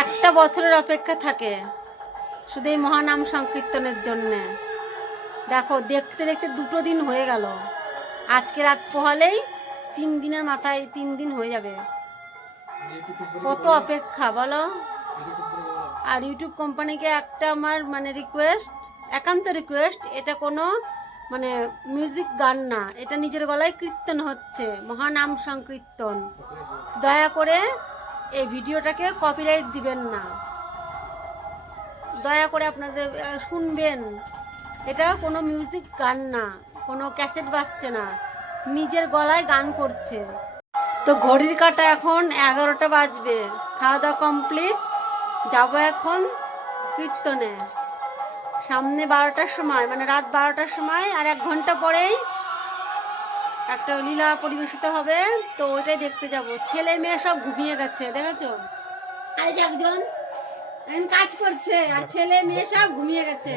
একটা বছরের অপেক্ষা থাকে। শুধু এই মহানাম সংকীর্তনের জন্যে। দেখো, দেখতে দেখতে দুটো দিন হয়ে গেল। আজকে রাত পোহালেই তিন দিনের মাথায় তিন দিন হয়ে যাবে। কত অপেক্ষা, বলো? আর ইউটিউব কোম্পানিকে একটা আমার মানে রিকোয়েস্ট একান্ত রিকোয়েস্ট এটা কোনো মানে মিউজিক গান না। এটা নিজের গলায় কীর্তন হচ্ছে, মহানাম সংকীর্তন। দয়া করে এই ভিডিওটাকে কপিরাইট দিবেন না। দয়া করে আপনাদের শুনবেন। এটা কোনো মিউজিক গান না, কোনো ক্যাসেট বাজছে না, নিজের গলায় গান করছে। তো ঘড়ির কাটা এখন এগারোটা বাজবে। খাওয়া দাওয়া কমপ্লিট যাব এখন কীর্তনে। সামনে বারোটার সময় মানে রাত বারোটার সময়, আর এক ঘণ্টা পরেই একটা লীলা পরিবেশিত হবে তো ওইটাই দেখতে যাব। ছেলে মেয়ে সব ঘুমিয়ে গেছে দেখেছ? আরে একজন কাজ করছে আর ছেলে মেয়ে সব ঘুমিয়ে গেছে।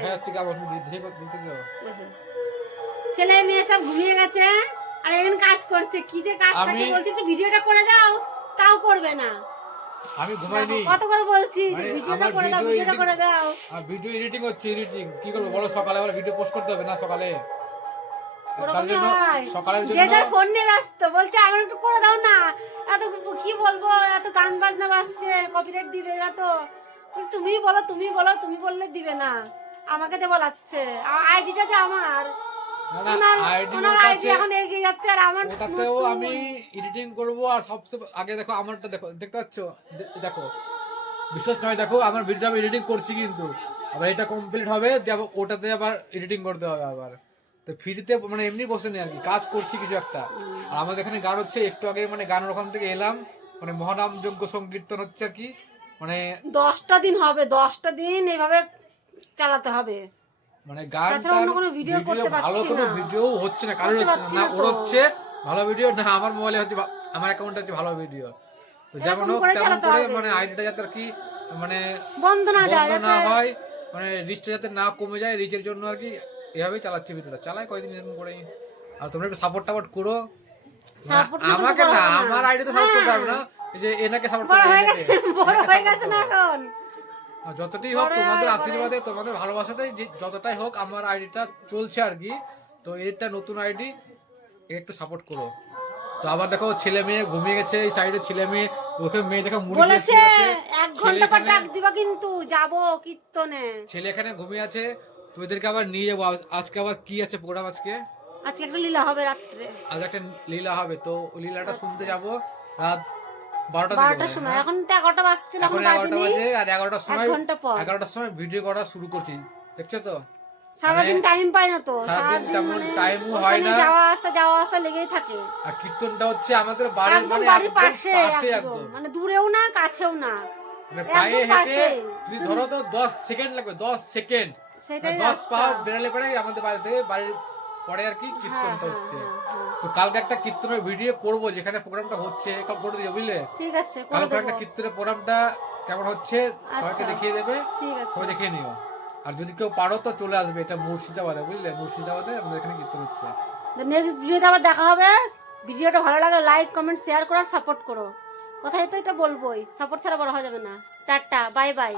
ছেলে মেয়ে সব ঘুমিয়ে গেছে আর এখন কাজ করছে। কি যে কাজ থাকে বলছে একটু ভিডিওটা করে দাও তাও করবে না। আমি ঘুমাইনি। কত করে বলছি যে মানে ভিডিওটা করে দাও ভিডিওটা করে দাও। আর ভিডিও এডিটিং হচ্ছে এডিটিং কি করব বলো সকালে আবার ভিডিও পোস্ট করতে হবে না সকালে? ওরকমই হয়। যে যার ফোন নিয়ে ব্যস্ত বলছে আমার একটু করে দাও না। এত কি বলব এত গান বাজনা বাজছে কপিরাইট দিবে তো। তুমিই বলো তুমি বলো তুমি বললে দিবে না। আমাকে বলাচ্ছে আইডিটা যে আমার। ওটাতেও আমি এডিটিং করব আর সবচেয়ে আগে দেখো আমারটা দেখো দেখতে পাচ্ছ? দেখো বিশ্বাস নয় দেখো আমার ভিডিও আমি এডিটিং করছি কিন্তু। আবার এটা কমপ্লিট হবে দিয়ে ওটাতে আবার এডিটিং করতে হবে আবার। তো ফ্রিতে মানে এমনি বসে নেই আর কি কাজ করছি কিছু একটা। আর আমাদের এখানে গান হচ্ছে একটু আগে মানে গানের ওখান থেকে এলাম মানে মহানাম যজ্ঞ সংকীর্তন হচ্ছে আর কি মানে দশটা দিন হবে দশটা দিন এইভাবে চালাতে হবে। মানে গান অন্য কোনো করতে ভালো কোনো ভিডিও হচ্ছে না হচ্ছে না ওর হচ্ছে ভালো ভিডিও না আমার মোবাইলে হচ্ছে আমার অ্যাকাউন্টে হচ্ছে ভালো ভিডিও তো যেমন হোক তেমন করে মানে আইডিটা যাতে আর কি মানে বন্ধ না যায় না হয় মানে রিচটা যাতে না কমে যায় রিচের জন্য আর কি এভাবেই চালাচ্ছি ভিডিওটা চালাই কয়দিন এরকম করেই। আর তোমরা একটু সাপোর্ট টাপোর্ট করো। করলে আমাকে না। আমার আইডিতে সাপোর্ট করতে হবে না। এই যে এনাকে সাপোর্ট করতে হয়ে গেছে বড় হয়ে গেছে না এখন। যতটাই হোক তোমাদের আশীর্বাদে তোমাদের ভালোবাসাতেই যতটাই হোক আমার আইডিটা চলছে আর কি। তো এটা নতুন আইডি একটু সাপোর্ট করো। তো আবার দেখো ছেলে মেয়ে ঘুমিয়ে গেছে এই সাইডে ছেলে মেয়ে ওখানে মেয়ে দেখো মুড়ি বলেছে এক ঘণ্টা পর ডাক দিবা কিন্তু যাব কীর্তনে। ছেলে এখানে ঘুমিয়ে আছে তো এদেরকে আবার নিয়ে যাব। আজকে আবার কি আছে প্রোগ্রাম আজকে? আজকে একটা লীলা হবে রাত্রে। আজ একটা লীলা হবে তো ওই লীলাটা শুনতে যাব রাত বারোটার সময়। এখন তো এগারোটা বাজছিল এখন বাজেনি আর এগারোটার সময় ঘণ্টা পর। এগারোটার সময় ভিডিও করা শুরু করছি দেখছ তো? সারাদিন টাইম পাই না তো। সারাদিন তেমন মানে টাইমও হয় না। যাওয়া আসা যাওয়া আসা লেগেই থাকে। আর কীর্তনটা হচ্ছে আমাদের বাড়ির মানে বাড়ির পাশে পাশে একদম। একদম। মানে দূরেও না কাছেও না। মানে পায়ে হেঁটে। যদি ধরো তো দশ সেকেন্ড লাগবে দশ সেকেন্ড। সেটাই দশ পা বেরালে পরে আমাদের বাড়ি থেকে বাড়ির পরে আর কি হ্যাঁ, কীর্তনটা হ্যাঁ, হচ্ছে। হ্যাঁ, হ্যাঁ। তো কালকে একটা কীর্তনের ভিডিও করব যেখানে প্রোগ্রামটা হচ্ছে কাল করে দিও বুঝলে? ঠিক আছে কালকে একটা কীর্তনের প্রোগ্রামটা কেমন হচ্ছে সবাইকে আচ্ছা। দেখিয়ে দেবে। সবাই দেখিয়ে নিও। আর যদি কেউ পারো তো চলে আসবে এটা মুর্শিদাবাদে বুঝলে? মুর্শিদাবাদে আমাদের এখানে কীর্তন হচ্ছে। নেক্সট ভিডিওতে আবার দেখা হবে। ভিডিওটা ভালো লাগলে লাইক কমেন্ট শেয়ার করো আর সাপোর্ট করো। কোথায় তো এটা বলবোই। সাপোর্ট ছাড়া বড় হওয়া যাবে না। Tata bye bye